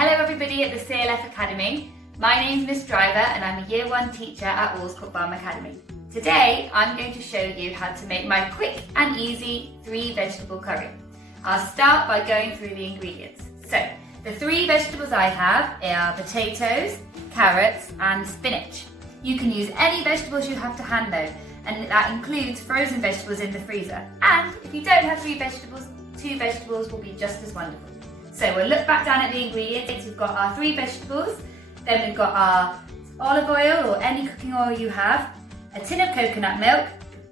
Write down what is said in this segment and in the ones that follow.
Hello everybody at the CLF Academy. My name's Miss Driver and I'm a Year 1 teacher at Allscourt Farm Academy. Today I'm going to show you how to make my quick and easy 3 vegetable curry. I'll start by going through the ingredients. So, the 3 vegetables I have are potatoes, carrots and spinach. You can use any vegetables you have to hand though, and that includes frozen vegetables in the freezer. And if you don't have 3 vegetables, 2 vegetables will be just as wonderful. So we'll look back down at the ingredients. We've got our 3 vegetables, then we've got our olive oil or any cooking oil you have, a tin of coconut milk,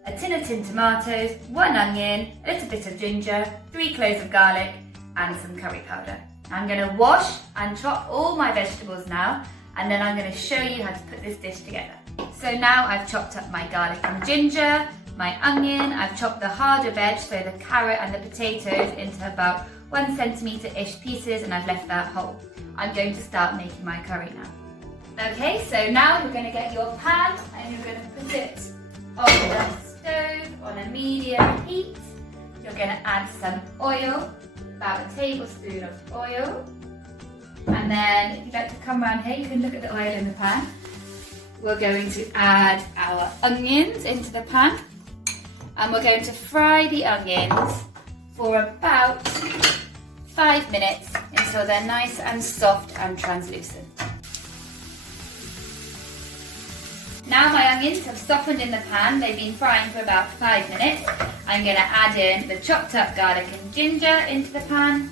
a tin of tinned tomatoes, 1 onion, a little bit of ginger, 3 cloves of garlic and some curry powder. I'm going to wash and chop all my vegetables now, and then I'm going to show you how to put this dish together. So now I've chopped up my garlic and ginger, my onion, I've chopped the harder veg, so the carrot and the potatoes, into about 1 centimetre-ish pieces, and I've left that whole. I'm going to start making my curry now. Okay, so now you're going to get your pan and you're going to put it on the stove on a medium heat. You're going to add some oil, about a tablespoon of oil. And then if you'd like to come around here, you can look at the oil in the pan. We're going to add our onions into the pan. And we're going to fry the onions for about 5 minutes until they're nice and soft and translucent. Now my onions have softened in the pan, they've been frying for about 5 minutes. I'm going to add in the chopped up garlic and ginger into the pan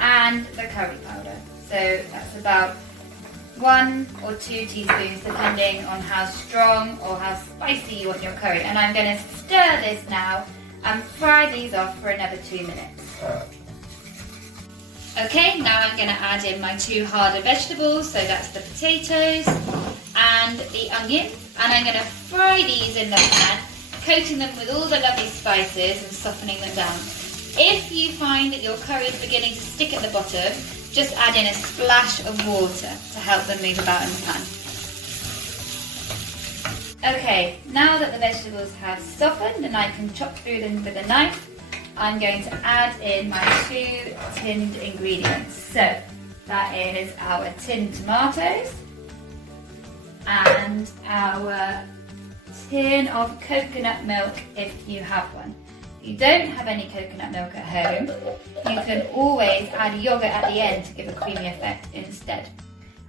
and the curry powder. So that's about 1 or 2 teaspoons depending on how strong or how spicy you want your curry. And I'm going to stir this now and fry these off for another 2 minutes. Okay, now I'm going to add in my 2 harder vegetables, so that's the potatoes and the onion, and I'm going to fry these in the pan, coating them with all the lovely spices and softening them down. If you find that your curry is beginning to stick at the bottom, just add in a splash of water to help them move about in the pan. Okay, now that the vegetables have softened and I can chop through them with a knife, I'm going to add in my 2 tinned ingredients. So that is our tinned tomatoes and our tin of coconut milk if you have one. If you don't have any coconut milk at home, you can always add yogurt at the end to give a creamy effect instead.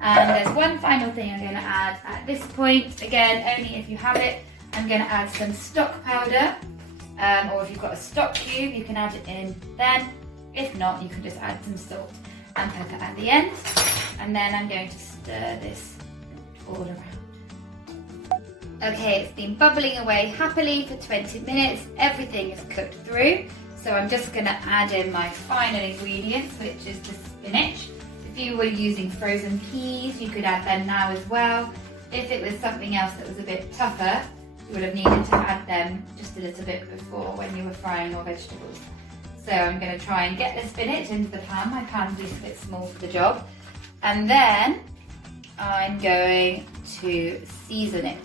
And there's one final thing I'm going to add at this point, again only if you have it. I'm going to add some stock powder. Or if you've got a stock cube, you can add it in then. If not, you can just add some salt and pepper at the end. And then I'm going to stir this all around. Okay, it's been bubbling away happily for 20 minutes. Everything is cooked through. So I'm just going to add in my final ingredients, which is the spinach. If you were using frozen peas, you could add them now as well. If it was something else that was a bit tougher, you would have needed to add them just a little bit before when you were frying your vegetables. So I'm going to try and get the spinach into the pan. My pan's just a bit small for the job. And then I'm going to season it.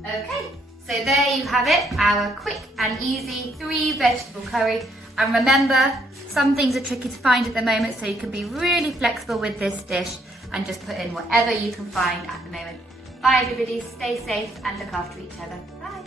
Okay, so there you have it, our quick and easy 3 vegetable curry. And remember, some things are tricky to find at the moment, so you can be really flexible with this dish and just put in whatever you can find at the moment. Bye everybody, stay safe and look after each other. Bye.